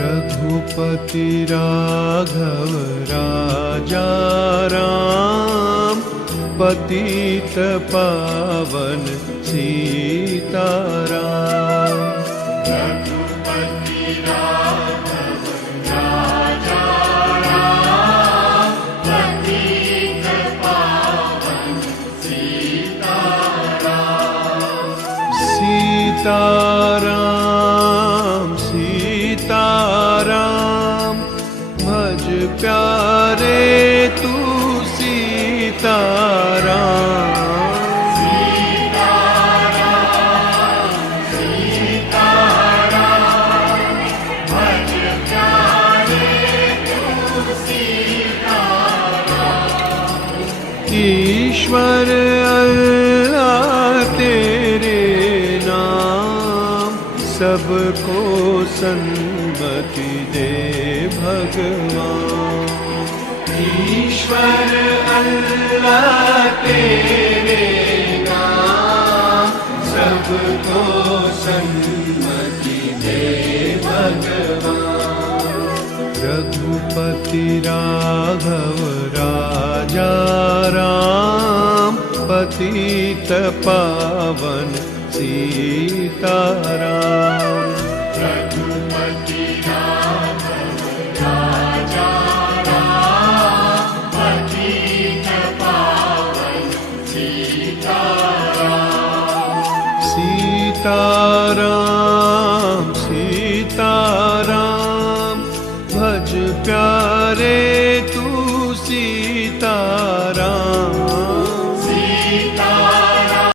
रघुपति राघव राजा राम, पतित पावन सीताराम। रघुपति राघव राजा राम, पतित पावन सीताराम। सीताराम सीताराम, भज प्यारे तू सीताराम। सीताराम सीताराम, भज प्यारे तू सीताराम। ईश्वर अल्लाह तेरे नाम, सबको सन्मति दे भगवान। ईश्वर अल्लाह तेरे नाम, सबको सन्मति दे भगवान। रघुपति राघव राजा राम, पतित पावन सीताराम। रघुपति राघव राजा राम, पतित पावन सीताराम। सीताराम